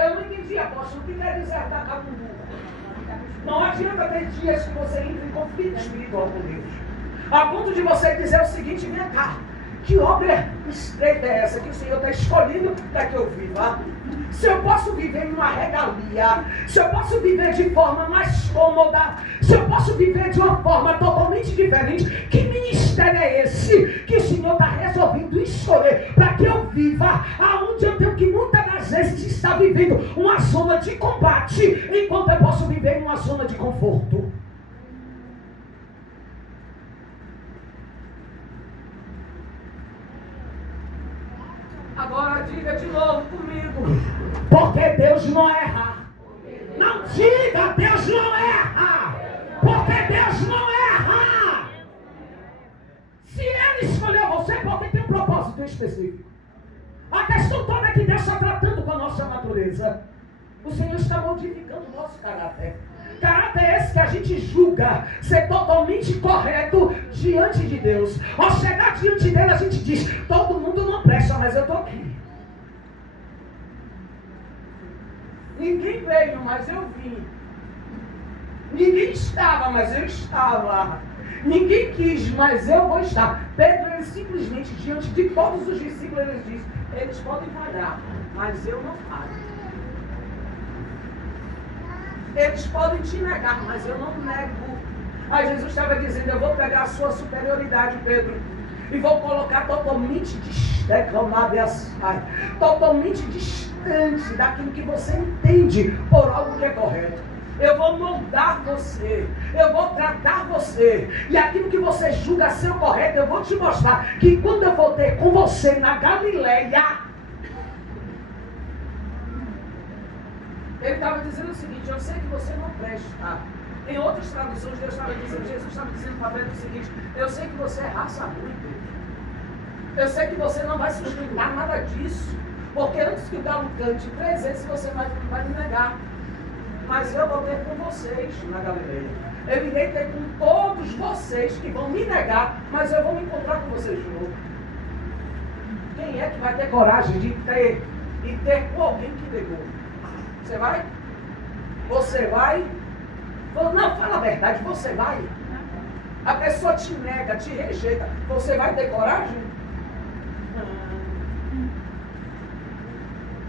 Eu não entendi, apóstolo, o que quer dizer atacar com burro? Não adianta ter dias que você entra em conflito espiritual com Deus. A ponto de você dizer o seguinte: vem cá, que obra estreita é essa que o Senhor está escolhendo para que eu viva? Se eu posso viver em uma regalia, se eu posso viver de forma mais cômoda, se eu posso viver de uma forma totalmente diferente, que ministério é esse que o Senhor está resolvendo escolher para que eu viva aonde eu tenho que muitas das vezes estar vivendo uma zona de combate, enquanto eu posso viver em uma zona de conforto? Agora diga de novo comigo: porque Deus não erra. Não diga, Deus não erra. Porque Deus não erra. Se Ele escolheu você, porque tem um propósito específico. A questão toda é que Deus está tratando com a nossa natureza. O Senhor está modificando o nosso caráter. Caráter é esse que a gente julga ser totalmente correto diante de Deus. Ao chegar diante dele, a gente diz: todo mundo não presta, mas eu estou aqui. Ninguém veio, mas eu vim. Ninguém estava, mas eu estava. Ninguém quis, mas eu vou estar. Pedro, ele simplesmente, diante de todos os discípulos, ele diz: eles podem falhar, mas eu não falho. Eles podem te negar, mas eu não nego. Aí Jesus estava dizendo: eu vou pegar a sua superioridade, Pedro, e vou colocar totalmente distante daquilo que você entende por algo que é correto. Eu vou moldar você, eu vou tratar você, e aquilo que você julga ser o correto, eu vou te mostrar que quando eu for ter com você na Galileia. Ele estava dizendo o seguinte: eu sei que você não presta. Em outras traduções, Jesus estava dizendo para Pedro o seguinte: eu sei que você é raça ruim, Pedro. Eu sei que você não vai sustentar nada disso, porque antes que o galo cante 3 vezes, você vai me negar. Mas eu vou ter com vocês na Galileia. Eu irei ter com todos vocês que vão me negar, mas eu vou me encontrar com vocês de novo. Quem é que vai ter coragem de ter com alguém que negou? Você vai? Você vai? Não, fala a verdade, você vai? A pessoa te nega, te rejeita, você vai ter coragem?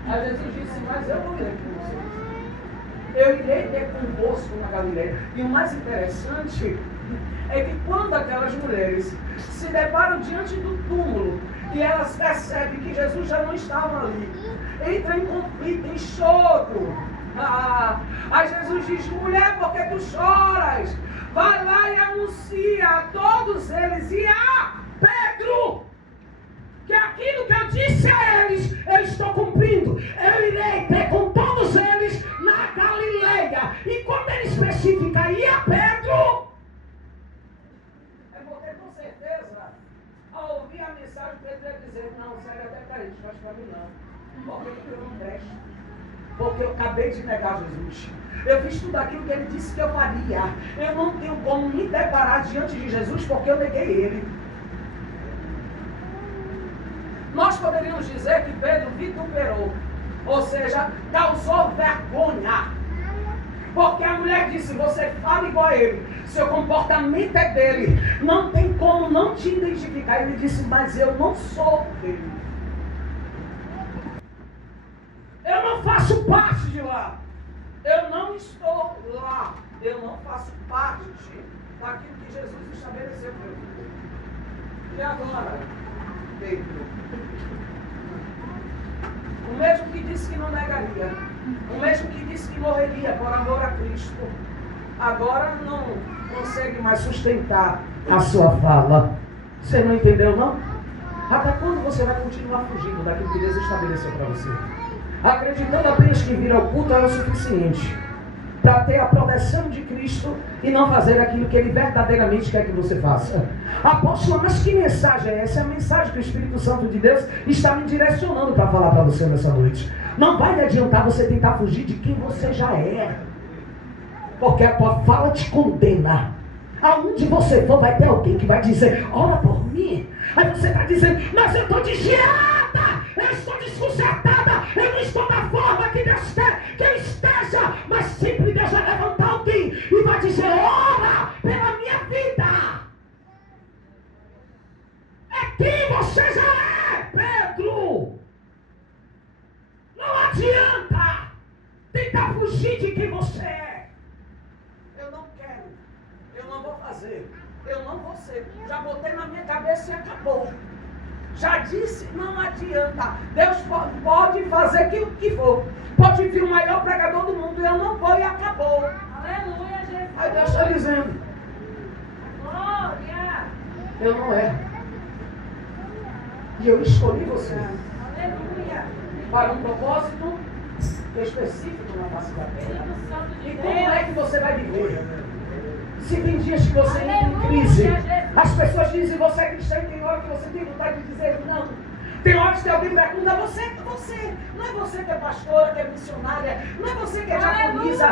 Aí Jesus disse: mas eu vou ter com vocês. Eu irei ter convosco na Galileia. E o mais interessante é que quando aquelas mulheres se deparam diante do túmulo e elas percebem que Jesus já não estava ali, entra em conflito, em choro. Aí Jesus diz: mulher, por que tu choras? Vai lá e anuncia a todos eles e a Pedro que aquilo que eu disse a eles, eu estou cumprindo. Eu irei ter com todos eles na Galileia. E quando ele especifica e a Pedro, é porque com certeza, ao ouvir a mensagem, Pedro ia dizer: não, segue até para isso, mas para mim não. Porque eu não presto. Porque eu acabei de negar Jesus. Eu fiz tudo aquilo que ele disse que eu faria. Eu não tenho como me deparar diante de Jesus porque eu neguei ele. Nós poderíamos dizer que Pedro vituperou, ou seja, causou vergonha. Porque a mulher disse: você fala igual a ele, seu comportamento é dele, não tem como não te identificar. Ele disse: mas eu não sou dele. Eu não faço parte de lá. Eu não estou lá. Eu não faço parte daquilo que Jesus estabeleceu para mim. E agora, Pedro, o mesmo que disse que não negaria, o mesmo que disse que morreria por amor a Cristo, agora não consegue mais sustentar a sua fala. Você não entendeu, não? Até quando você vai continuar fugindo daquilo que Deus estabeleceu para você? Acreditando apenas que vir ao culto é o suficiente para ter a proteção de Cristo e não fazer aquilo que Ele verdadeiramente quer que você faça. Apóstolo, mas que mensagem é essa? É a mensagem que o Espírito Santo de Deus está me direcionando para falar para você nessa noite. Não vai adiantar você tentar fugir de quem você já é, porque a tua fala te condena. Aonde você for, vai ter alguém que vai dizer: ora por mim. Aí você está dizendo: mas eu estou desviada, eu estou desconcertada, eu não estou da forma que Deus quer. fugir de quem você é. Eu não quero. Eu não vou fazer. Eu não vou ser. Já botei na minha cabeça e acabou. Já disse, não adianta. Deus pode fazer o que for. Pode vir o maior pregador do mundo. Eu não vou e acabou. Aleluia, Jesus. Aí Deus está dizendo. Glória. Eu não erro. E eu escolhi você. Aleluia. Para um propósito específico na face da terra. Espírito Santo de E Deus. como é que você vai viver? Se tem dias que você entra em Aleluia, crise, Jesus. as pessoas dizem, você é cristão, e tem hora que você tem vontade de dizer não. Tem horas que alguém pergunta, você, não é você que é pastora, que é missionária, não é você que é diaconisa,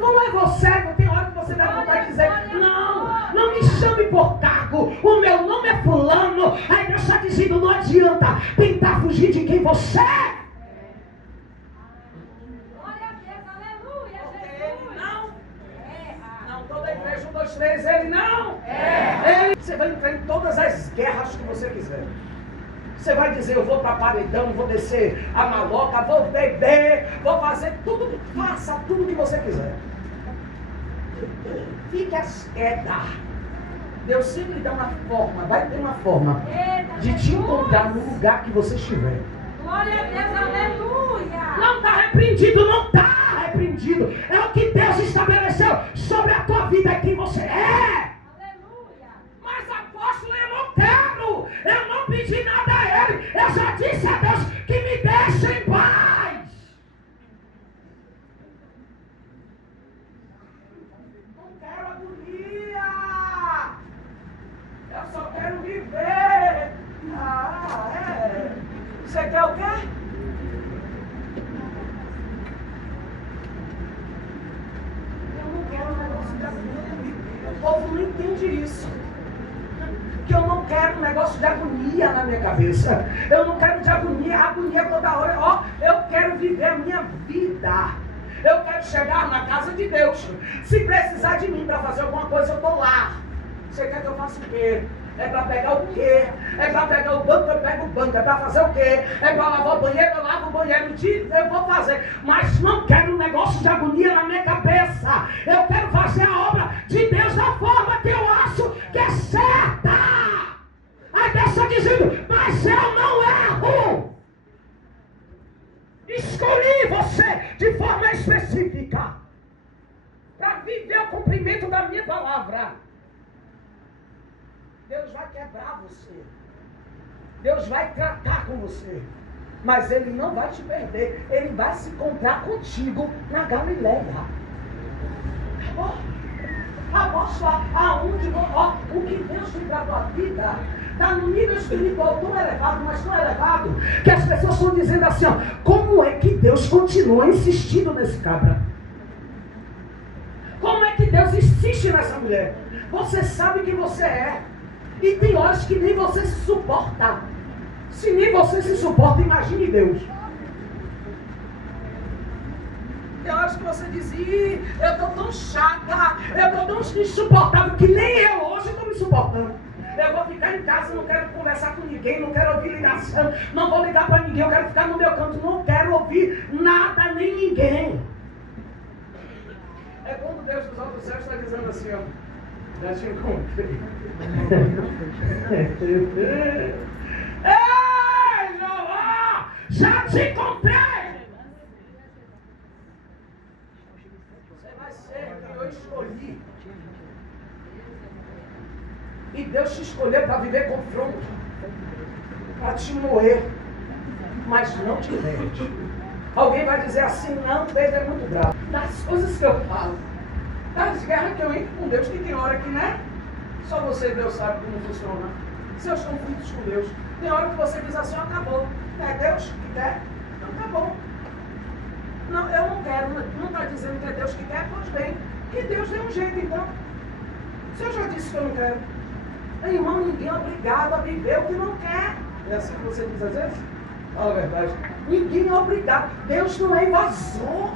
não é você, tem hora que você dá vontade de dizer, não me chame por cargo, o meu nome é fulano. Aí Deus está dizendo, não adianta tentar fugir de quem você é. Glória a Deus, aleluia, Ele Jesus. não, toda a igreja, 1, 2, 3, ele não. Você vai entrar em todas as guerras que você quiser. Você vai dizer, eu vou para paredão, vou descer a maloca, vou beber, vou fazer tudo, faça tudo que você quiser. Fique quieta. Deus sempre dá uma forma, vai ter uma forma de te encontrar no lugar que você estiver. Glória a Deus, aleluia. Não está repreendido, não está repreendido. É o que Deus estabeleceu sobre a tua vida, é quem você é. Aleluia. Mas apóstolo, eu não quero. Eu não pedi nada a ele. Eu já disse a Deus que me deixe em paz. Não quero agonia. Eu só quero viver. Você quer o quê? Eu não quero um negócio de agonia. O povo não entende isso. Que eu não quero um negócio de agonia na minha cabeça. Eu não quero de agonia toda hora. Ó, eu quero viver a minha vida. Eu quero chegar na casa de Deus. Se precisar de mim para fazer alguma coisa, eu estou lá. Você quer que eu faça o quê? É para pegar o quê? É para pegar o banco, eu pego o banco. É para fazer o quê? É para lavar o banheiro, eu lavo o banheiro. Eu vou fazer. Mas não quero um negócio de agonia na minha cabeça. Eu quero fazer a obra de Deus da forma que eu acho que é certa. Aí Deus está dizendo, mas eu não erro. Escolhi você de forma específica para viver o cumprimento da minha palavra. Deus vai quebrar você. Deus vai tratar com você. Mas Ele não vai te perder. Ele vai se encontrar contigo na Galileia. Acabou só. Aonde, o que Deus tem para a tua vida está no nível espiritual tão elevado, mas tão elevado, que as pessoas estão dizendo assim, ó, como é que Deus continua insistindo nesse cabra? Como é que Deus insiste nessa mulher? Você sabe quem você é. E tem horas que nem você se suporta. Se nem você se suporta, imagine Deus. Tem horas que você diz, eu estou tão chata, eu estou tão insuportável, que nem eu hoje estou me suportando. Eu vou ficar em casa, não quero conversar com ninguém, não quero ouvir ligação, não vou ligar para ninguém, eu quero ficar no meu canto, não quero ouvir nada nem ninguém. É quando Deus dos altos céus está dizendo assim, ó, já te encontrei. Ei, Jeová, já te encontrei. Você vai ser quem eu escolhi. E Deus te escolheu para viver confronto, para te moer, mas não te rende. Alguém vai dizer assim, não, Pedro é muito bravo. Das coisas que eu falo, das guerras que eu entro com Deus, que tem hora que, né? Só você e Deus sabe como funciona. Seus conflitos com Deus. Tem hora que você diz assim, acabou. É Deus que quer? Então acabou. Não, eu não quero. Não está dizendo que é Deus que quer? Pois bem, que Deus dê um jeito então. Se eu já disse que eu não quero. Irmão, ninguém é obrigado a viver o que não quer. É assim que você diz às vezes? Fala a verdade. Ninguém é obrigado. Deus não é invasor.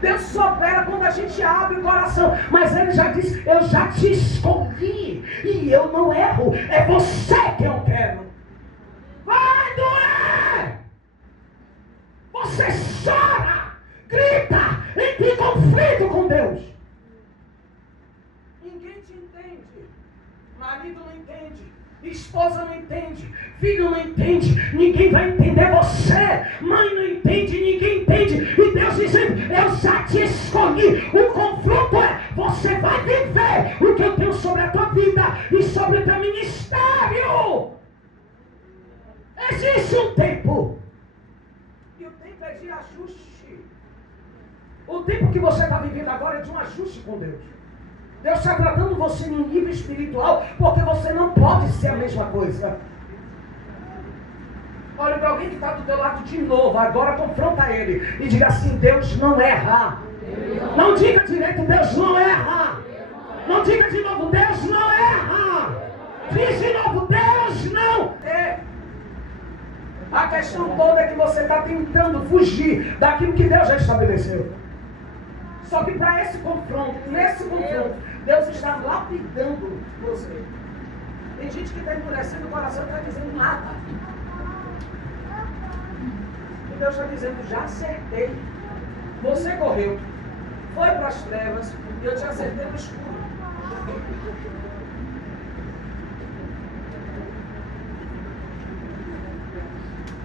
Deus só opera quando a gente abre o coração. Mas Ele já disse, eu já te escolhi. E eu não erro. É você que eu quero. Vai doer. Você chora, grita, esposa não entende, filho não entende, ninguém vai entender você, mãe não entende, ninguém entende, e Deus dizendo, eu já te escolhi. O confronto é, você vai viver o que eu tenho sobre a tua vida e sobre o teu ministério. Existe um tempo, e o tempo é de ajuste. O tempo que você está vivendo agora é de um ajuste com Deus. Deus está tratando você em um nível espiritual, porque você não pode ser a mesma coisa. Olha para alguém que está do teu lado de novo, agora confronta ele e diga assim, Deus não erra. Não diga direito, Deus não erra. Não diga de novo, Deus não erra. Diz de novo, Deus não erra. A questão toda é que você está tentando fugir daquilo que Deus já estabeleceu. Só que para esse confronto, nesse confronto, Deus está lapidando você. Tem gente que está endurecendo o coração e está dizendo nada. E Deus está dizendo, já acertei. Você correu, foi para as trevas e eu te acertei no escuro.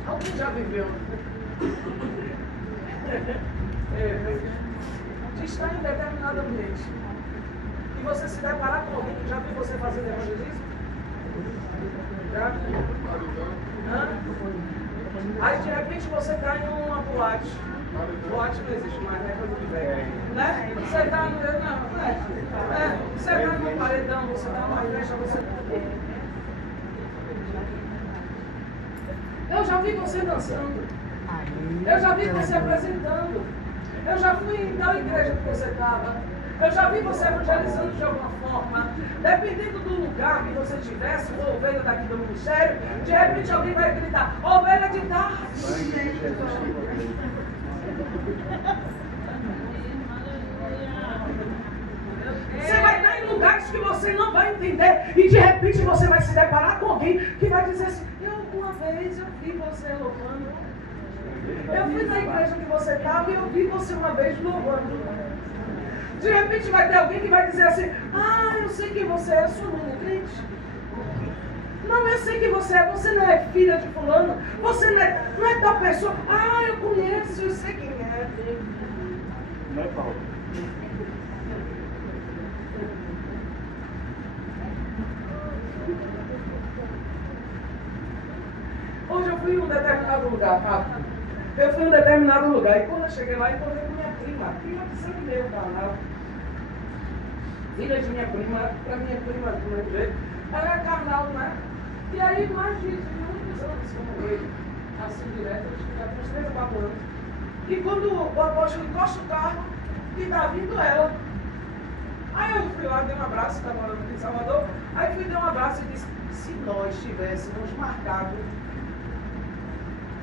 Alguém já viveu? De estar em determinado ambiente e você se deparar com alguém que já viu você fazendo evangelismo? Já? Aí de repente você está em uma boate. Boate não existe mais, né? Coisa de velho. Né? Você está no. Não, você está num paredão, você está numa festa, você. Eu já vi você dançando. Eu já vi você apresentando. Eu já fui em tal igreja que você estava. Eu já vi você evangelizando de alguma forma. Dependendo do lugar que você estivesse, ou ovelha daqui do ministério, de repente alguém vai gritar, ovelha de tarde. Você vai estar em lugares que você não vai entender. E de repente você vai se deparar com alguém que vai dizer assim, uma vez eu vi você louvando. Eu fui na igreja que você estava e eu vi você uma vez louvando. De repente vai ter alguém que vai dizer assim, eu sei quem você é, sua mãe é crente. Não, eu sei quem você não é filha de fulano, você não é tal pessoa. Eu conheço, eu sei quem é. Não é Paulo. Hoje eu fui em um determinado lugar, rápido. Eu fui em um determinado lugar e quando eu cheguei lá, encontrei com minha prima de sangue meu, carnal. Filha de minha prima, para minha prima do mesmo jeito. Ela é carnal, né? E aí, mais de muitos anos como ele, assim direto, acho que já tem uns 3 ou 4 anos. E quando o apóstolo encosta o carro, e tá vindo ela. Aí eu fui lá, dei um abraço, estava morando aqui em Salvador. Aí fui, dei um abraço e disse, se nós tivéssemos marcado,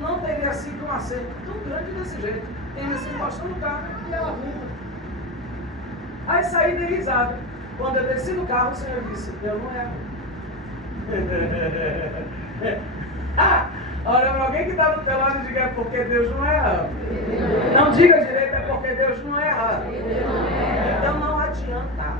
não teria sido um acerto tão grande desse jeito. Ele se encostou no carro e ela vindo. Aí saí de risada. Quando eu desci do carro, o Senhor disse, eu não erro. Olha para alguém que está do teu lado e diga, é porque Deus não erra. Não diga direito, é porque Deus não erra. Então não adianta.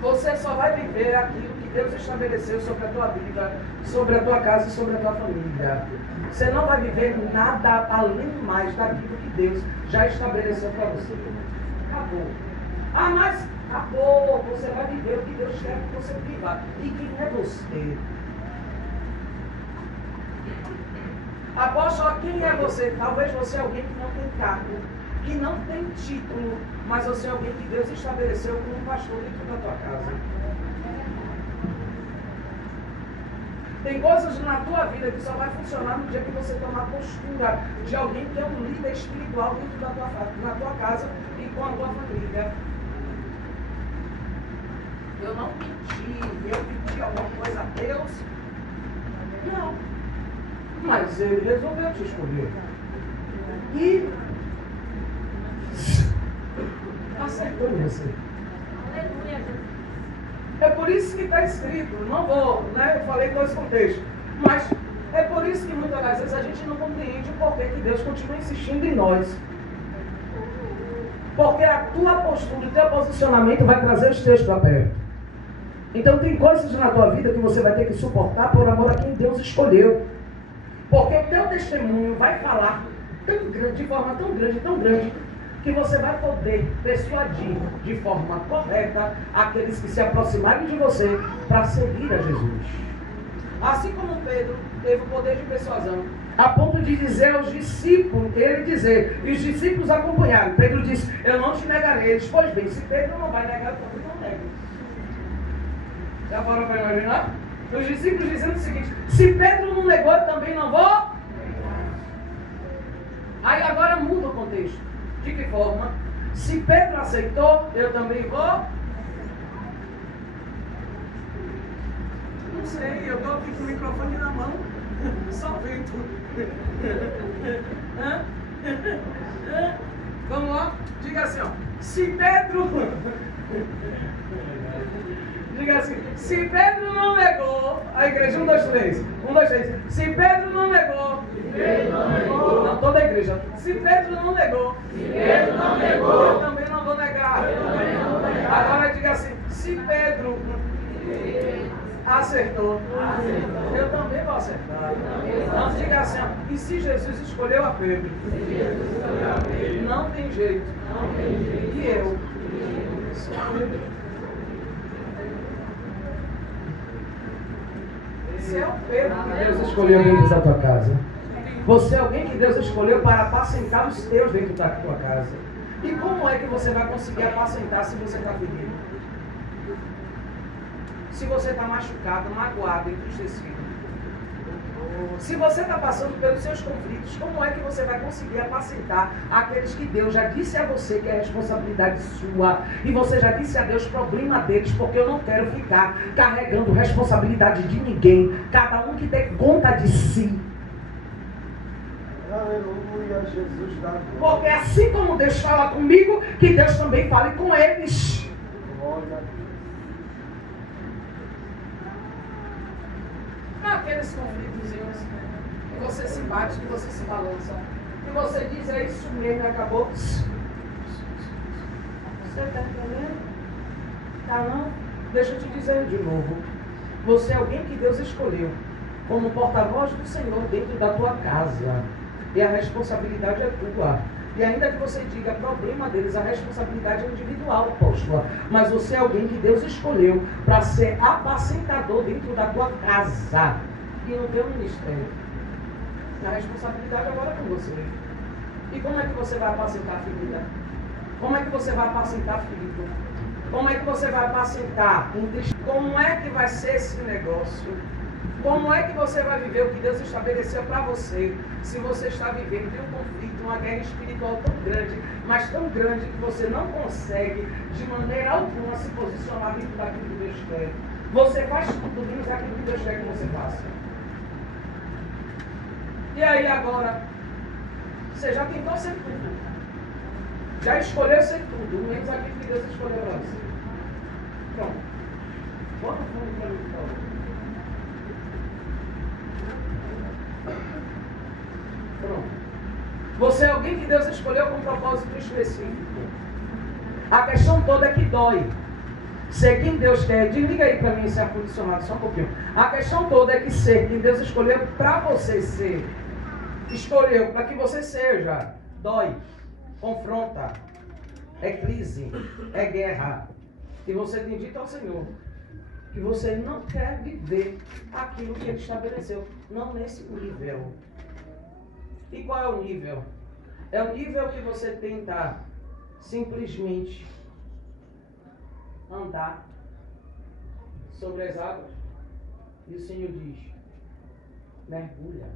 Você só vai viver aquilo que Deus estabeleceu sobre a tua vida, sobre a tua casa e sobre a tua família. Você não vai viver nada além mais daquilo que Deus já estabeleceu para você. Acabou. Mas acabou. Você vai viver o que Deus quer que você viva. E quem é você? Apóstolo, quem é você? Talvez você é alguém que não tem cargo, que não tem título, mas você é alguém que Deus estabeleceu como um pastor dentro da tua casa. Tem coisas na tua vida que só vai funcionar no dia que você tomar postura de alguém que é um líder espiritual dentro na tua casa e com a tua família. Eu não pedi, eu pedi alguma coisa a Deus. Não. Mas Ele resolveu te escolher. E acertou em você. É por isso que está escrito, não vou, né? Eu falei dois contextos, mas é por isso que muitas das vezes a gente não compreende o porquê que Deus continua insistindo em nós. Porque a tua postura, o teu posicionamento vai trazer os teus para perto. Então tem coisas na tua vida que você vai ter que suportar por amor a quem Deus escolheu. Porque o teu testemunho vai falar tão grande, de forma tão grande, que você vai poder persuadir de forma correta aqueles que se aproximarem de você para seguir a Jesus. Assim como Pedro teve o poder de persuasão, a ponto de dizer aos discípulos, e os discípulos acompanharam. Pedro disse, eu não te negarei. Eles, pois bem, se Pedro não vai negar, eu também não nego. Já foram para imaginar? Os discípulos dizendo o seguinte, se Pedro não negou, eu também não vou. Aí agora muda o contexto. De que forma? Se Pedro aceitou, eu também vou. Não sei, eu estou aqui com o microfone na mão, só vento. Vamos lá? Diga assim, ó. Se Pedro... Diga assim, se Pedro não negou... A igreja, 1, 2, 3. 1, 2, 3. Se Pedro não negou... Não, toda a igreja. Se Pedro não negou... Eu também não vou negar. Agora diga assim, se Pedro... acertou. Eu também vou acertar. Não diga assim, ó, e se Jesus escolheu a Pedro? Não tem jeito. E eu? Sou Pedro. Você é o Pedro que Deus escolheu dentro da tua casa. Você é alguém que Deus escolheu para apacentar os teus dentro da tua casa. E como é que você vai conseguir apacentar se você está ferido? Se você está machucado, magoado, entristecido. Se você está passando pelos seus conflitos, como é que você vai conseguir apacentar aqueles que Deus já disse a você que é responsabilidade sua? E você já disse a Deus, problema deles, porque eu não quero ficar carregando responsabilidade de ninguém. Cada um que dê conta de si. Aleluia, Jesus da glória. Porque assim como Deus fala comigo, que Deus também fale com eles. Glória a Deus. Aqueles conflitos que você se bate, que você se balança, que você diz, é isso mesmo, acabou. Você está entendendo? Tá não? Deixa eu te dizer de novo. Você é alguém que Deus escolheu como porta-voz do Senhor dentro da tua casa. E a responsabilidade é tua. E ainda que você diga problema deles, a responsabilidade é individual, apóstola. Mas você é alguém que Deus escolheu para ser apacentador dentro da tua casa e no teu ministério. A responsabilidade agora é com você. E como é que você vai apacentar a ferida? Como é que você vai apacentar ferido? Como é que você vai apacentar? Como é que vai ser esse negócio? Como é que você vai viver o que Deus estabeleceu para você, se você está vivendo de um conflito, uma guerra espiritual tão grande, mas tão grande que você não consegue, de maneira alguma, se posicionar dentro daquilo que Deus quer? Você faz tudo menos aquilo que Deus quer que você faça. E aí agora, você já tentou ser tudo. Já escolheu ser tudo, menos aquilo que Deus escolheu para você. Pronto. Bota o fundo para mim, por favor. Pronto. Você é alguém que Deus escolheu com um propósito específico. A questão toda é que dói. Ser quem Deus quer. Desliga aí para mim esse ar-condicionado só um pouquinho. A questão toda é que ser quem Deus escolheu para você ser. Escolheu para que você seja. Dói. Confronta. É crise. É guerra. E você tem dito ao Senhor que você não quer viver aquilo que Ele estabeleceu. Não nesse nível. E qual é o nível? É o nível que você tenta simplesmente andar sobre as águas. E o Senhor diz, mergulha.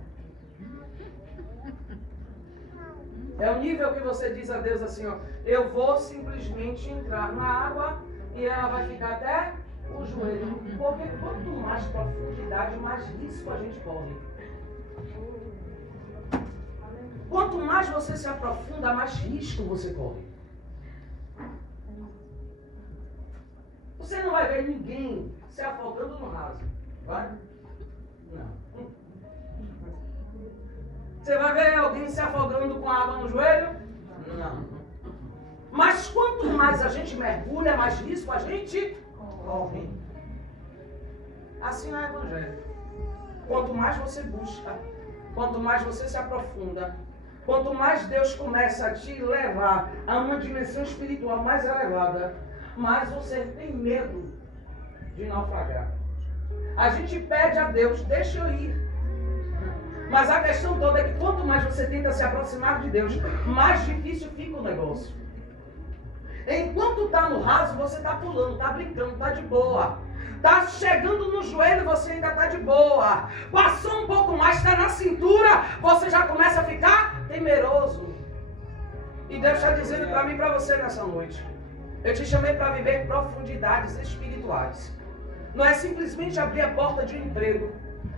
É o nível que você diz a Deus assim, ó, eu vou simplesmente entrar na água e ela vai ficar até o joelho. Porque quanto mais profundidade, mais risco a gente corre. Quanto mais você se aprofunda, mais risco você corre. Você não vai ver ninguém se afogando no raso. Vai? Não. Você vai ver alguém se afogando com água no joelho? Não. Mas quanto mais a gente mergulha, mais risco a gente corre. Assim é o Evangelho. Quanto mais você busca, quanto mais você se aprofunda, quanto mais Deus começa a te levar a uma dimensão espiritual mais elevada, mais você tem medo de naufragar. A gente pede a Deus, deixa eu ir. Mas a questão toda é que quanto mais você tenta se aproximar de Deus, mais difícil fica o negócio. Enquanto está no raso, você está pulando, está brincando, está de boa. Está chegando no joelho, você ainda está de boa. Passou um pouco mais, está na cintura, você já começa a ficar temeroso. E Deus está dizendo para mim e para você nessa noite. Eu te chamei para viver profundidades espirituais. Não é simplesmente abrir a porta de um emprego.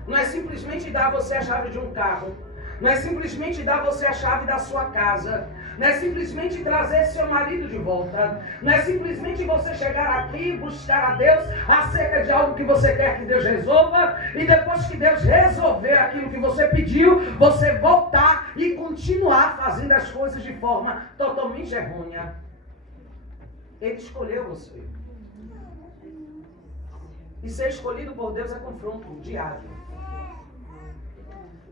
Não é simplesmente dar a você a chave de um carro. Não é simplesmente dar a você a chave da sua casa. Não é simplesmente trazer seu marido de volta. Não é simplesmente você chegar aqui e buscar a Deus acerca de algo que você quer que Deus resolva. E depois que Deus resolver aquilo que você pediu, você voltar e continuar fazendo as coisas de forma totalmente errônea. Ele escolheu você. E ser escolhido por Deus é confronto diário.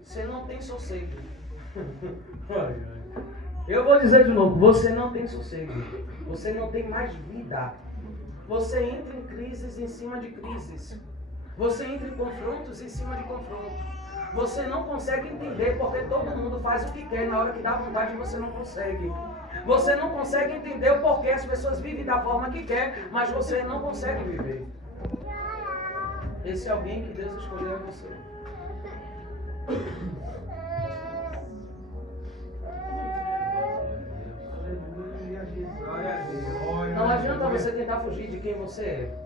Você não tem sossego. Eu vou dizer de novo, você não tem sossego. Você não tem mais vida. Você entra em crises em cima de crises. Você entra em confrontos em cima de confrontos. Você não consegue entender porque todo mundo faz o que quer na hora que dá vontade e você não consegue. Você não consegue entender o porquê as pessoas vivem da forma que quer, mas você não consegue viver. Esse é alguém que Deus escolheu é você. Não adianta você tentar fugir de quem você é.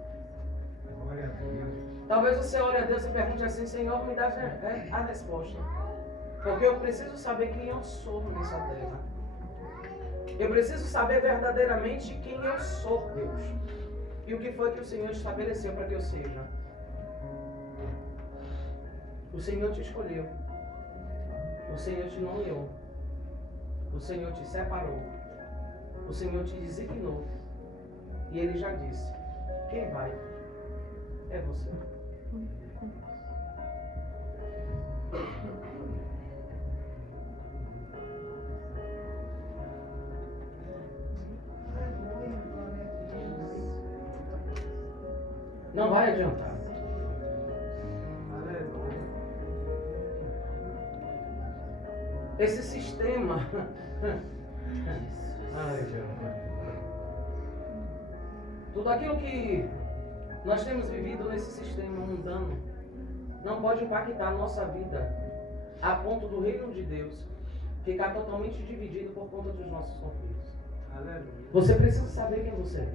Talvez você ore a Deus e pergunte assim: Senhor, me dá a resposta. Porque eu preciso saber quem eu sou nessa terra. Eu preciso saber verdadeiramente quem eu sou, Deus. E o que foi que o Senhor estabeleceu para que eu seja. O Senhor te escolheu. O Senhor te nomeou. O Senhor te separou. O Senhor te designou. E Ele já disse: quem vai é você. Não vai adiantar. Esse sistema. Ai, tudo aquilo que nós temos vivido nesse sistema mundano não pode impactar a nossa vida a ponto do reino de Deus ficar totalmente dividido por conta dos nossos conflitos. Você precisa saber quem você é.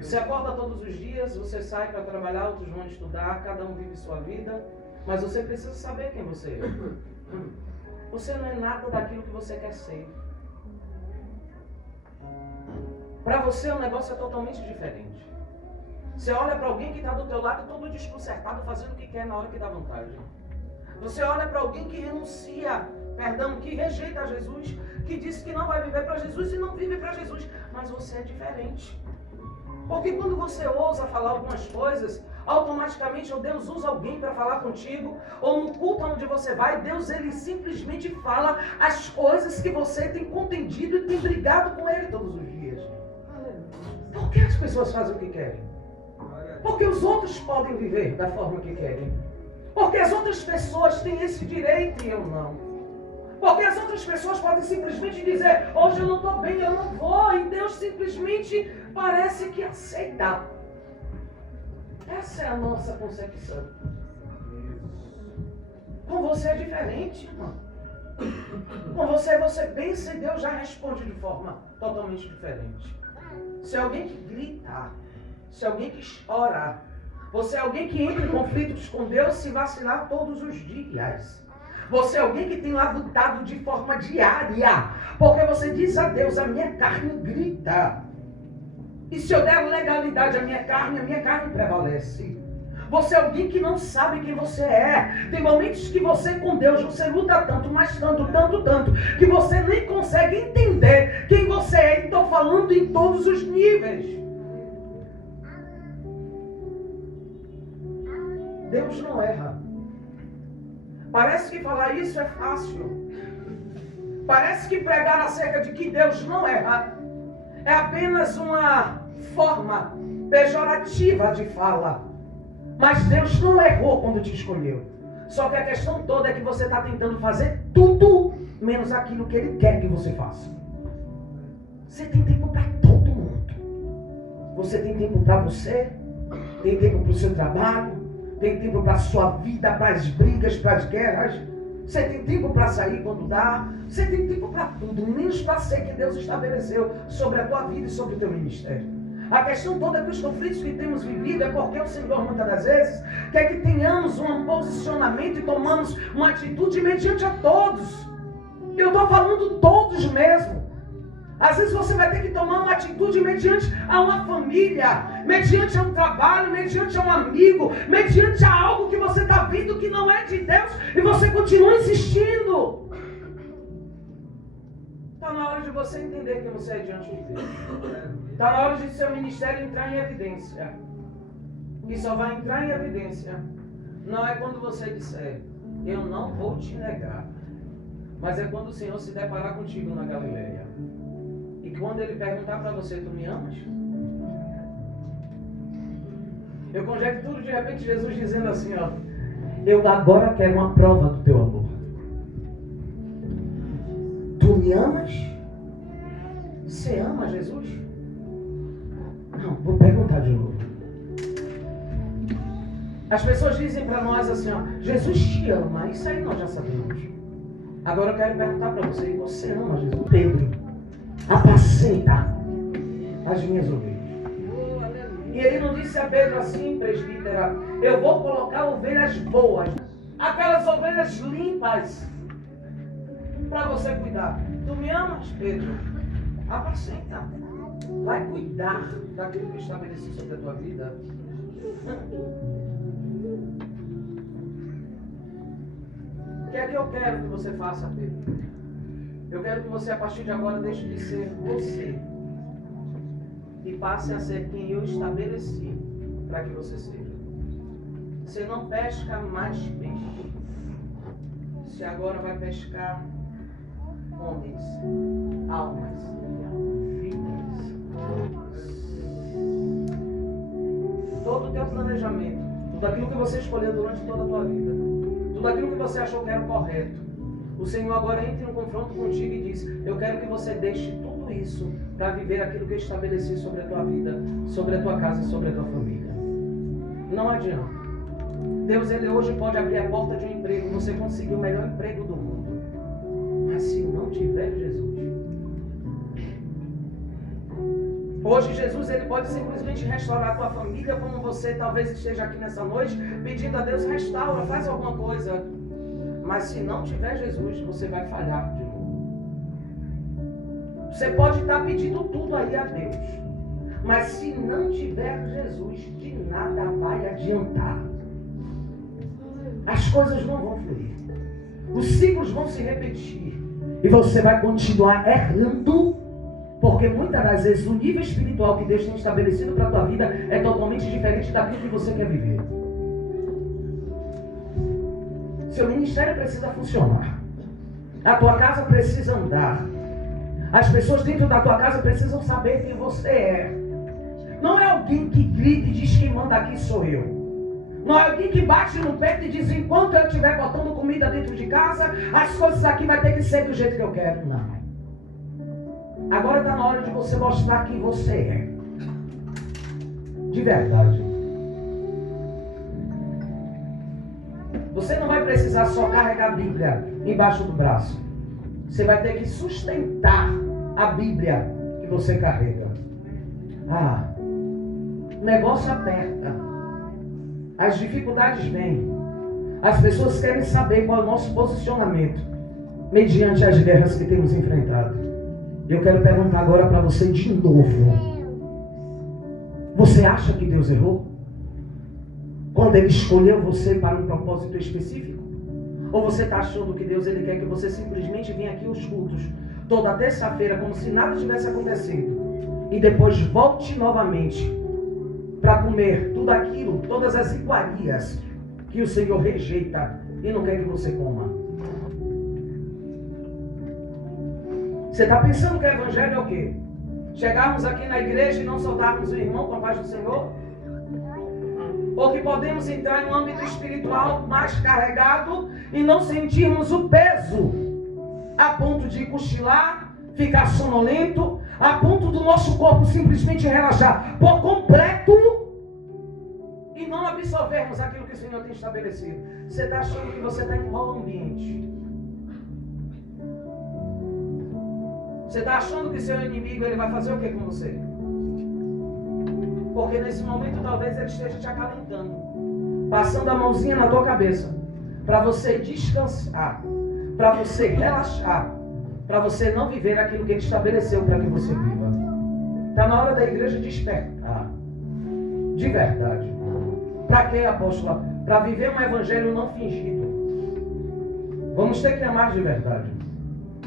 Você acorda todos os dias, você sai para trabalhar, outros vão estudar, cada um vive sua vida, mas você precisa saber quem você é. Você não é nada daquilo que você quer ser. Para você o negócio é totalmente diferente. Você olha para alguém que está do teu lado todo desconcertado, fazendo o que quer na hora que dá vontade. Você olha para alguém que que rejeita Jesus, que disse que não vai viver para Jesus e não vive para Jesus. Mas você é diferente. Porque quando você ousa falar algumas coisas, automaticamente ou Deus usa alguém para falar contigo, ou no culto onde você vai, Deus ele simplesmente fala as coisas que você tem contendido e tem brigado com Ele todos os dias. Por que as pessoas fazem o que querem? Porque os outros podem viver da forma que querem. Porque as outras pessoas têm esse direito e eu não. Porque as outras pessoas podem simplesmente dizer: hoje eu não estou bem, eu não vou. E Deus simplesmente parece que aceita. Essa é a nossa concepção. Com você é diferente, irmão. Com você pensa e Deus já responde de forma totalmente diferente. Se é alguém que grita, se é alguém que chora, você é alguém que entra em conflitos com Deus se vacilar todos os dias. Você é alguém que tem lá lutado de forma diária, porque você diz a Deus: a minha carne grita. E se eu der legalidade à minha carne prevalece. Você é alguém que não sabe quem você é. Tem momentos que você com Deus, você luta tanto, mas tanto, que você nem consegue entender quem você é. E estou falando em todos os níveis. Deus não erra. Parece que falar isso é fácil. Parece que pregar acerca de que Deus não erra é apenas uma forma pejorativa de fala. Mas Deus não errou quando te escolheu. Só que a questão toda é que você está tentando fazer tudo menos aquilo que Ele quer que você faça. Você tem tempo para todo mundo. Você tem tempo para você, tem tempo para o seu trabalho, tem tempo para a sua vida, para as brigas, para as guerras. Você tem tempo para sair quando dá. Você tem tempo para tudo, menos para ser que Deus estabeleceu sobre a tua vida e sobre o teu ministério. A questão toda é que os conflitos que temos vivido é porque o Senhor, muitas das vezes, quer que tenhamos um posicionamento e tomamos uma atitude mediante a todos. Eu estou falando todos mesmo. Às vezes você vai ter que tomar uma atitude mediante a uma família, mediante a um trabalho, mediante a um amigo, mediante a algo que você está vendo que não é de Deus e você continua insistindo. Está na hora de você entender quem você é diante de Deus. Está na hora de seu ministério entrar em evidência. E só vai entrar em evidência não é quando você disser, eu não vou te negar, mas é quando o Senhor se deparar contigo na Galileia. E quando Ele perguntar para você, tu me amas? Eu conjecturo de repente Jesus dizendo assim, ó, eu agora quero uma prova do teu amor. Tu me amas? Você ama Jesus? Não, vou perguntar de novo. As pessoas dizem para nós assim, ó, Jesus te ama, isso aí nós já sabemos. Agora eu quero perguntar para você, você ama Jesus? Pedro, apacenta as minhas ovelhas. E ele não disse a Pedro assim, presbítera, eu vou colocar ovelhas boas, aquelas ovelhas limpas, para você cuidar. Tu me amas, Pedro? Apacenta. Vai cuidar daquilo que eu estabeleci sobre a tua vida. O que é que eu quero que você faça, Pedro? Eu quero que você, a partir de agora, deixe de ser você e passe a ser quem eu estabeleci para que você seja. Você não pesca mais peixe. Você agora vai pescar homens, almas, vidas. Todo o teu planejamento, tudo aquilo que você escolheu durante toda a tua vida, tudo aquilo que você achou que era o correto, o Senhor agora entra em um confronto contigo e diz, eu quero que você deixe tudo isso para viver aquilo que eu estabeleci sobre a tua vida, sobre a tua casa e sobre a tua família. Não adianta. Deus, Ele hoje pode abrir a porta de um emprego, você conseguir o melhor emprego do mundo. Mas se não tiver Jesus, hoje Jesus, Ele pode simplesmente restaurar a tua família, como você talvez esteja aqui nessa noite, pedindo a Deus, restaura, faz alguma coisa. Mas se não tiver Jesus, você vai falhar de novo. Você pode estar pedindo tudo aí a Deus, mas se não tiver Jesus, de nada vai adiantar. As coisas não vão fluir. Os ciclos vão se repetir. E você vai continuar errando, porque muitas das vezes o nível espiritual que Deus tem estabelecido para a tua vida é totalmente diferente daquilo que você quer viver. Seu ministério precisa funcionar. A tua casa precisa andar. As pessoas dentro da tua casa precisam saber quem você é. Não é alguém que grita e diz quem manda aqui sou eu. Não é alguém que bate no peito e diz enquanto eu estiver botando comida dentro de casa, as coisas aqui vai ter que ser do jeito que eu quero. Não. Agora está na hora de você mostrar quem você é. De verdade. Você não vai precisar só carregar a Bíblia embaixo do braço. Você vai ter que sustentar a Bíblia que você carrega. O negócio aperta. As dificuldades vêm. As pessoas querem saber qual é o nosso posicionamento mediante as guerras que temos enfrentado. Eu quero perguntar agora para você de novo. Você acha que Deus errou? Quando Ele escolheu você para um propósito específico? Ou você está achando que Deus Ele quer que você simplesmente venha aqui aos cultos toda terça-feira como se nada tivesse acontecido e depois volte novamente para comer tudo aquilo, todas as iguarias que o Senhor rejeita e não quer que você coma. Você está pensando que o evangelho é o quê? Chegarmos aqui na igreja e não saudarmos o irmão com a paz do Senhor? Ou que podemos entrar em um âmbito espiritual mais carregado e não sentirmos o peso a ponto de cochilar, ficar sonolento, a ponto do nosso corpo simplesmente relaxar por completo e não absorvermos aquilo que o Senhor tem estabelecido. Você está achando que você está em qual ambiente? Você está achando que seu inimigo ele vai fazer o que com você? Porque nesse momento talvez ele esteja te acalentando, passando a mãozinha na tua cabeça, para você descansar, para você relaxar, para você não viver aquilo que ele estabeleceu para que você viva. Está na hora da igreja despertar, de verdade. Para quê, apóstolo? Para viver um evangelho não fingido. Vamos ter que amar de verdade.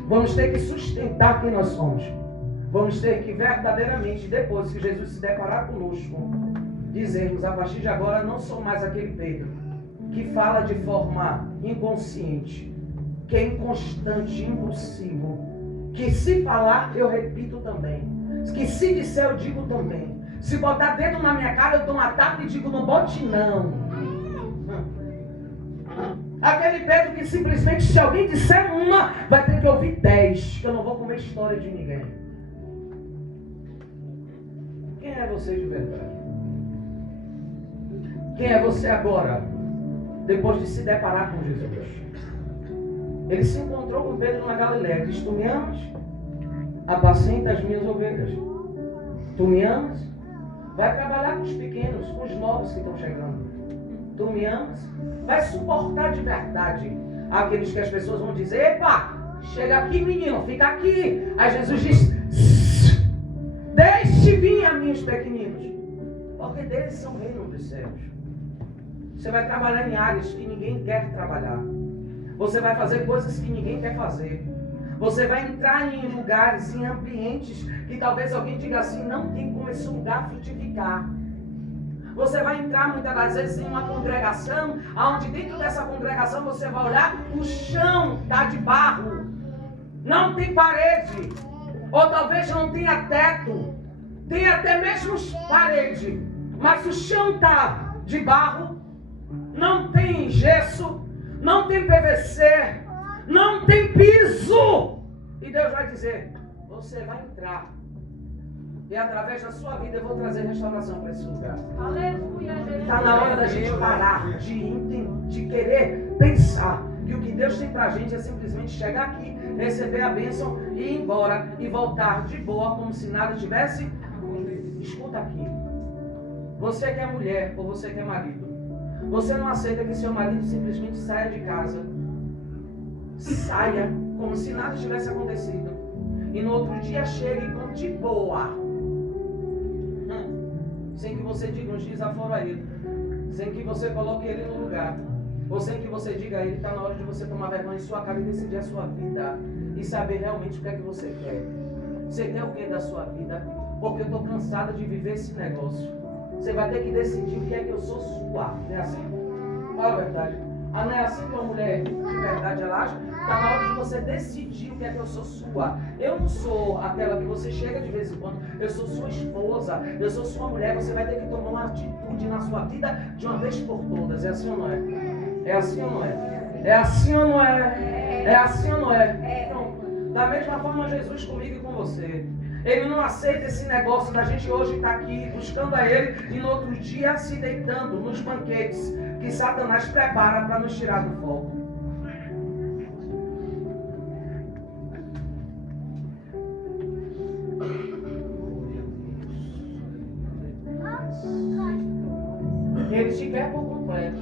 Vamos ter que sustentar quem nós somos. Vamos ter que verdadeiramente, depois que Jesus se deparar conosco, dizermos, a partir de agora não sou mais aquele Pedro que fala de forma inconsciente, que é inconstante, impulsivo, que se falar eu repito também, que se disser eu digo também, se botar dedo na minha cara eu dou uma tapa e digo não bote não. Aquele Pedro que simplesmente se alguém disser uma, vai ter que ouvir 10, que eu não vou comer história de ninguém. Quem é você de verdade? Quem é você agora, depois de se deparar com Jesus? Ele se encontrou com Pedro na Galileia. Diz, tu me amas? Apacenta as minhas ovelhas. Tu me amas? Vai trabalhar com os pequenos, com os novos que estão chegando. Tu me amas? Vai suportar de verdade aqueles que as pessoas vão dizer, epa, chega aqui menino, fica aqui. Aí Jesus diz, deixe vir a mim os pequeninos, porque deles são o reino dos céus. Você vai trabalhar em áreas que ninguém quer trabalhar. Você vai fazer coisas que ninguém quer fazer. Você vai entrar em lugares, em ambientes que talvez alguém diga assim, não tem como esse lugar frutificar. Você vai entrar muitas das vezes em uma congregação, onde dentro dessa congregação você vai olhar, o chão está de barro, não tem parede, ou talvez não tenha teto, tem até mesmo parede, mas o chão está de barro, não tem gesso, não tem PVC, não tem piso. E Deus vai dizer, você vai entrar. E através da sua vida eu vou trazer restauração para esse lugar. Aleluia, Jesus. Está na hora da gente parar de querer pensar que o que Deus tem para a gente é simplesmente chegar aqui, receber a bênção e ir embora e voltar de boa como se nada tivesse. Escuta aqui. Você que é mulher ou você que é marido, você não aceita que seu marido simplesmente saia de casa, saia como se nada tivesse acontecido e no outro dia chegue com de boa, sem que você diga uns desaforos a ele, sem que você coloque ele no lugar, ou sem que você diga a ele, está na hora de você tomar vergonha em sua cara e decidir a sua vida e saber realmente o que é que você quer. Você quer o que da sua vida? Porque eu estou cansada de viver esse negócio. Você vai ter que decidir o que é que eu sou sua. Não é assim? Fala a verdade. Ah, não é assim que uma mulher de verdade ela acha? Está na hora de você decidir o que é que eu sou sua. Eu não sou aquela que você chega de vez em quando. Eu sou sua esposa. Eu sou sua mulher. Você vai ter que tomar uma atitude na sua vida de uma vez por todas. É assim ou não é? É assim ou não é? É assim ou não é? É assim ou não é? Então, da mesma forma Jesus comigo e com você. Ele não aceita esse negócio da gente hoje estar aqui buscando a Ele e no outro dia se deitando nos banquetes que Satanás prepara para nos tirar do foco. Ele te quer por completo.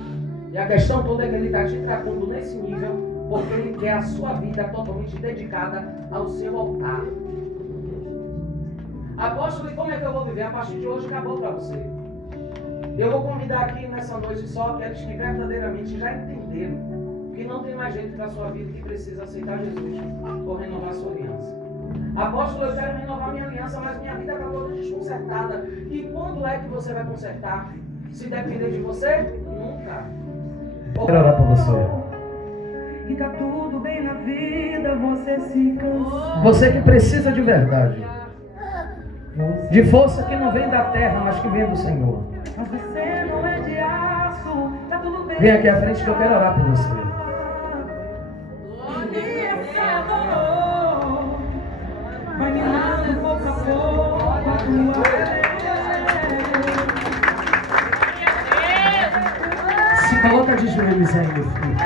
E a questão toda é que Ele está te tratando nesse nível porque Ele quer a sua vida totalmente dedicada ao seu altar. Apóstolo, e como é que eu vou viver? A partir de hoje acabou para você. Eu vou convidar aqui nessa noite só aqueles que verdadeiramente já entenderam que não tem mais jeito para a sua vida, que precisa aceitar Jesus ou renovar sua aliança. Apóstolo, eu quero renovar minha aliança, mas minha vida está toda desconcertada. E quando é que você vai consertar? Se depender de você? Nunca. Quero orar por você. E tá tudo bem na vida, você se cansa. Você que precisa de verdade. De força que não vem da terra, mas que vem do Senhor. Mas você não é de aço, tá tudo bem. Vem aqui à frente que eu quero orar por você. E essa dor vai minando pouco a pouco a tua Se coloca de joelhos aí, meu filho.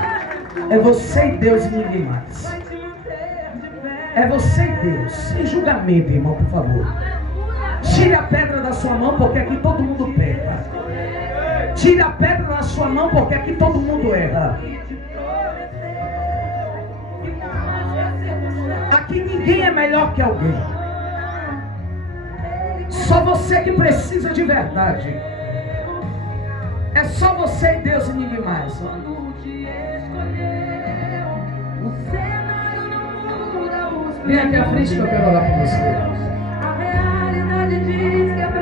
É você e Deus e ninguém mais. vai te manter de pé. É você e Deus. Sem julgamento, irmão, por favor. Tire a pedra da sua mão, porque aqui todo mundo peca. Tire a pedra da sua mão, porque aqui todo mundo erra. Aqui ninguém é melhor que alguém. Só você que precisa de verdade. É só você e Deus e ninguém mais. Vem aqui à frente que eu quero orar por você.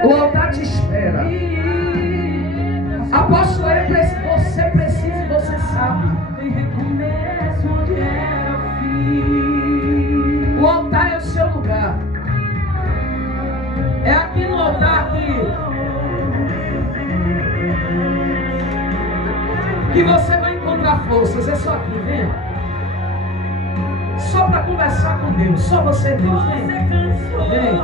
O altar te espera. Apóstolo, você precisa e você sabe. O altar é o seu lugar. É aqui no altar que você vai encontrar forças. É só aqui, vem. Só para conversar com Deus. Só você e Deus. Vem. Vem.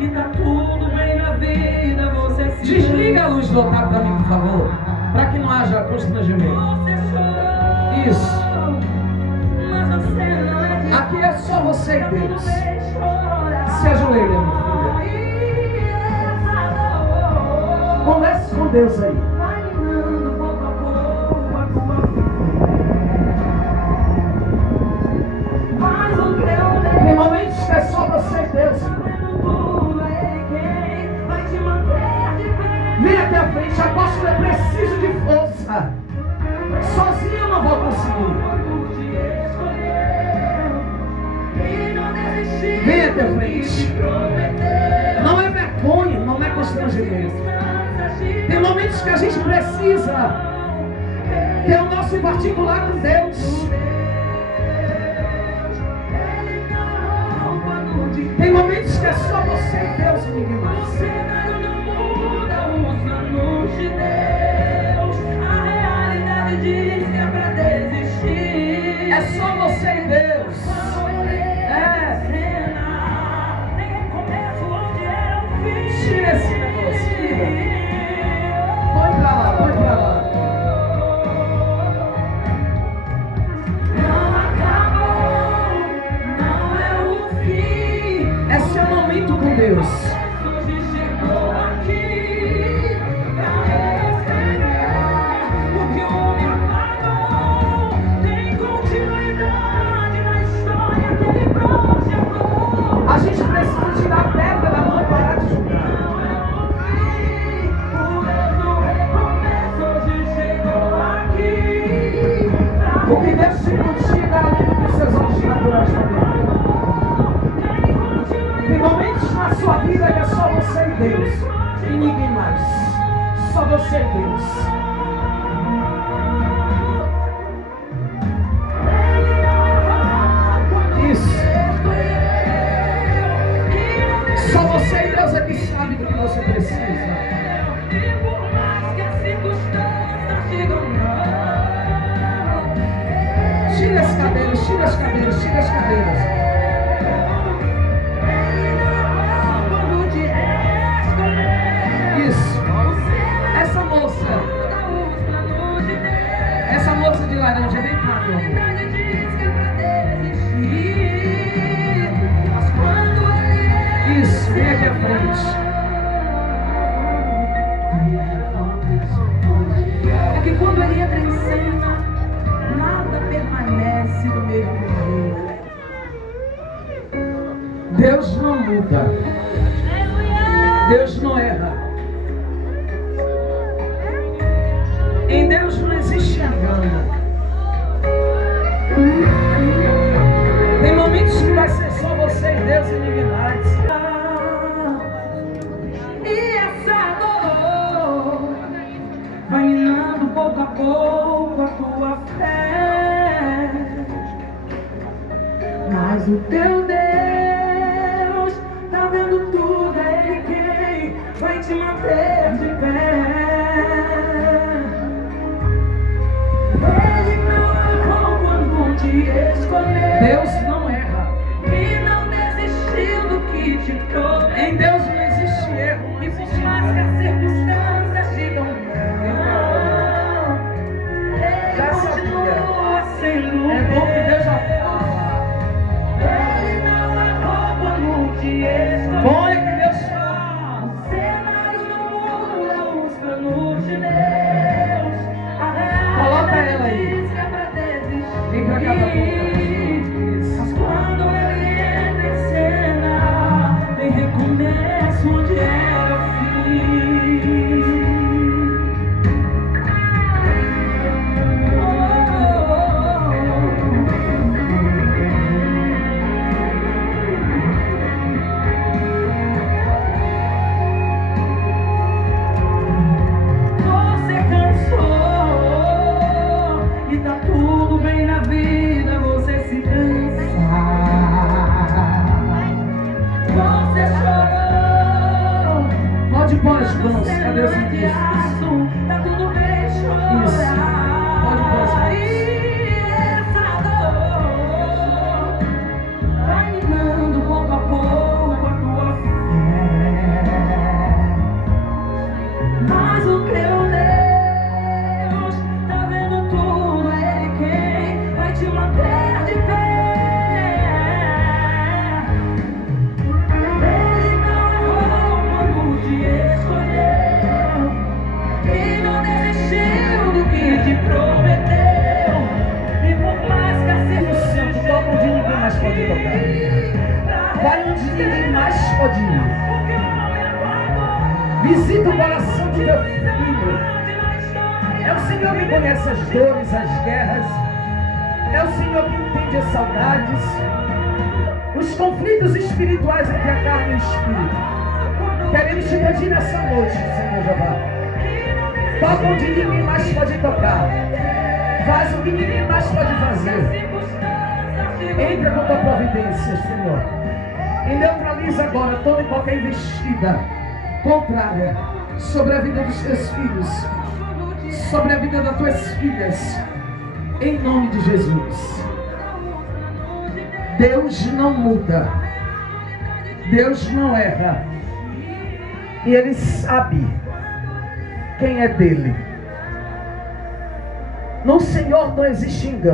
E tá tudo bem na vida, você se Desliga a luz do altar para mim, por favor. Para que não haja constrangimento. Você chorou, Isso. mas você não é de Aqui é só você e Deus. chorar. Se ajoelha, meu filho. E essa dor Converse com Deus aí. vai minando pouco a pouco a tua vida. Mas o teu Tem Deus momentos que é só você e Deus. sabendo tudo, é quem vai te manter de pé. Vem aqui à frente, apóstolo, eu preciso de força. Sozinho eu não vou conseguir. Quando te escolheu e não desistiu, Vem aqui à frente. te prometeu. Não é vergonha, não é constrangimento. Tem momentos que a gente precisa ter o nosso particular com Deus. Tem momentos que é só você e Deus e ninguém mais. O cenário não muda, os planos de Deus. A realidade diz que é pra desistir. É só você e Deus. Nem recomeço onde era o fim. Tira esse negócio, tira. Põe pra lá, põe pra lá. Não acabou, não é o fim. É seu momento com Deus. Hoje chegou aqui pra receber o que o homem apagou. Tem continuidade na história que ele projetou. A gente precisa tirar a pedra da mão e parar de julgar. Não é o fim, o mesmo recomeço hoje chegou aqui pra O que Deus te contigo além do que os seus olhos naturais também. Tem momentos na sua vida que é só você e Deus. E ninguém mais. Só você e Deus. Isso. Só você e Deus é que sabe do que você precisa. E por mais que as circunstâncias digam não, Tira as cadeiras, tira as cadeiras, tira as cadeiras. quando te escolher, Isso. você Essa moça, muda os planos de Deus. essa moça de laranja, vem cá, meu A amor. verdade diz que é pra desistir, mas quando ele Isso, vem aqui à frente. é que quando ele entra em cena, nada permanece do mesmo jeito. Deus não muda. Deus não erra. Em Deus não existe engano. Tem momentos que vai ser só você e Deus e ninguém mais. E essa dor vai minando pouco a pouco Mas o teu Deus tá vendo tudo, é Ele quem vai te manter de pé. Ele não errou quando te escolheu. Deus não erra. E não desistiu do que te prometeu. Em Deus não existe erro. Não E existe por mais que as circunstâncias digam não, Já Ele sabia. continua sendo É bom que Deus já Deus. fala. Ele não errou quando te escolheu. Bom é que Deus fala. O cenário não muda os planos de Deus. A Coloca realidade ela aí. diz que é pra desistir. Vem pra cá pra boca. Mas quando ele entra em cena, tem recomeço onde era o fim. Você cansou e tá tudo bem na vida, você se cansa. Você chorou. Pode pôr as mãos. Você Cadê não os é de indícios? aço, tá tudo bem chorar. Isso. Pode pôr as mãos. E essa dor vai minando pouco a pouco a tua fé. Mas o teu Deus tá vendo tudo, é Ele quem vai te manter de pé. Ele não errou quando te escolheu e não desistiu do que te prometeu. E por mais que a Santo, toca onde ninguém mais pode tocar. Vai onde ninguém mais pode ir. Visita o coração do teu filho. É o Senhor que conhece as dores, as guerras. É o Senhor que entende as saudades, os conflitos espirituais entre a carne e o espírito. Queremos te pedir nessa noite, Senhor Jeová. Toca onde ninguém mais pode tocar. Faz o que ninguém mais pode fazer. Entra com tua providência, Senhor. E neutraliza agora toda e qualquer investida contrária sobre a vida dos teus filhos, sobre a vida das tuas filhas, em nome de Jesus. Deus não muda, Deus não erra, e Ele sabe quem é dele. No Senhor não existe engano.